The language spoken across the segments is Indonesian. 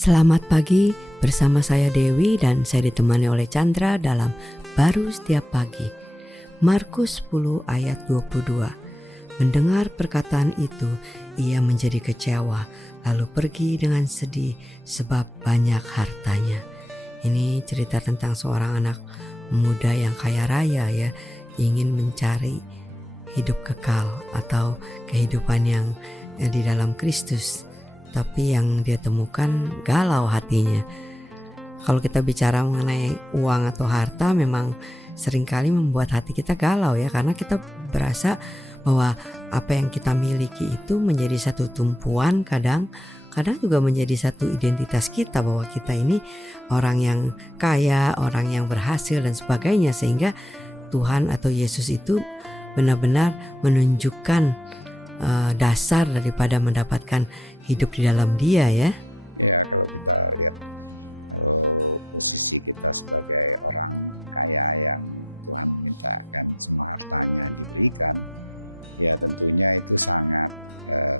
Selamat pagi, bersama saya Dewi dan saya ditemani oleh Chandra dalam Baru Setiap Pagi. Markus 10 ayat 22. Mendengar perkataan itu, ia menjadi kecewa, lalu pergi dengan sedih sebab banyak hartanya. Ini cerita tentang seorang anak muda yang kaya raya ya, ingin mencari hidup kekal atau kehidupan yang di dalam Kristus. Tapi yang dia temukan galau hatinya. Kalau kita bicara mengenai uang atau harta, memang seringkali membuat hati kita galau ya, karena kita berasa bahwa apa yang kita miliki itu menjadi satu tumpuan, kadang juga menjadi satu identitas kita, bahwa kita ini orang yang kaya, orang yang berhasil dan sebagainya, sehingga Tuhan atau Yesus itu benar-benar menunjukkan dasar daripada mendapatkan hidup di dalam Dia ya. Ya, kalau kita lihat posisi kita sebagai orang kaya yang Tuhan mintakan semua hartanya diberikan, ya tentunya itu sangat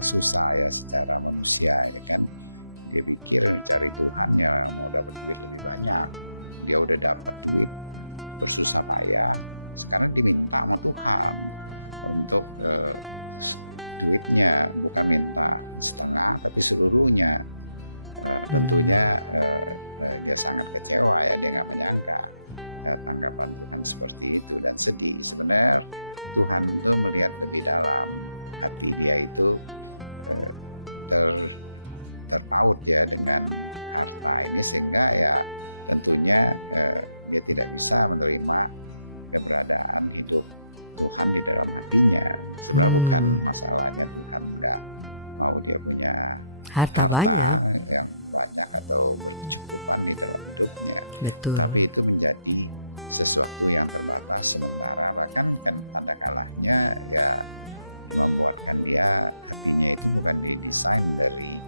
susah ya secara manusia ya kan. Dia pikir cari Tuhan ya mau dapat duit lebih banyak. Dia udah dapat duit bersusah payah, sekarang diminta sama Tuhan untuk duitnya, bukan minta setengah tapi seluruhnya. Tentunya dia sangat kecewa ya, dia nggak menyangka tanggapan Tuhan seperti itu dan sedih. Sebenarnya Tuhan itu melihat lebih dalam hati dia itu, terpaut ya dengan harta ini, sehingga ya tentunya dia tidak bisa menerima keberadaan hidup Tuhan di dalam hatinya. Sebenarnya bukan masalahnya Tuhan nggak mau dia punya harta yang banyak atau berkecukupan di dalam hidupnya. Betul. Tapi itu menjadi sesuatu yang terbatas sementara, bahkan kan ada kalanya ya membuatkan dia hatinya itu bukan didesain dari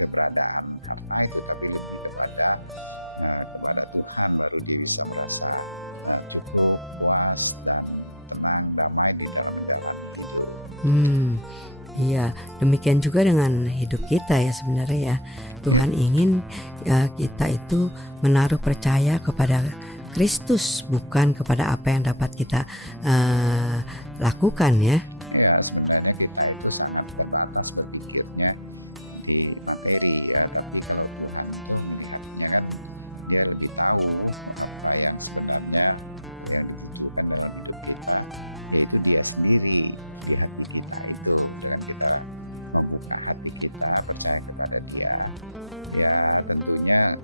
keberadaan harta itu, tapi lebih kepada Tuhan, baru dia bisa merasa cukup, puas, dan tenang, damai di dalam menjalani hidup. Iya, demikian juga dengan hidup kita ya sebenarnya ya. Tuhan ingin kita itu menaruh percaya kepada Kristus, bukan kepada apa yang dapat kita lakukan ya. Ya, sebenarnya kita itu sangat terbatas berpikirnya di materi ya, tapi kalau Tuhan tuh melihatnya kan dia lebih tahu apa yang sebenarnya yang dibutuhkan dalam hidup kita, yaitu dia sendiri di hati kita itu. Dengan kita membuka hati kita, percaya kepada dia, ya tentunya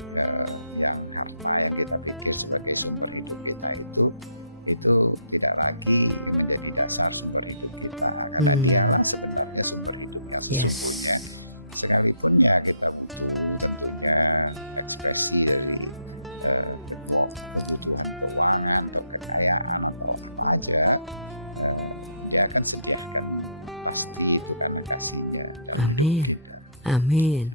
yang harta yang kita pikir sebagai sumber hidup kita itu tidak lagi menjadi dasar sumber hidup kita, karena dialah sebenarnya sumber hidup yang sesungguhnya. Sekalipun ya kita butuh tentunya ekspresi dari kebutuhan keuangan atau kekayaan atau apa aja, dia akan sediakan pasti itu karena kasihnya dalam hidup kita. Amin.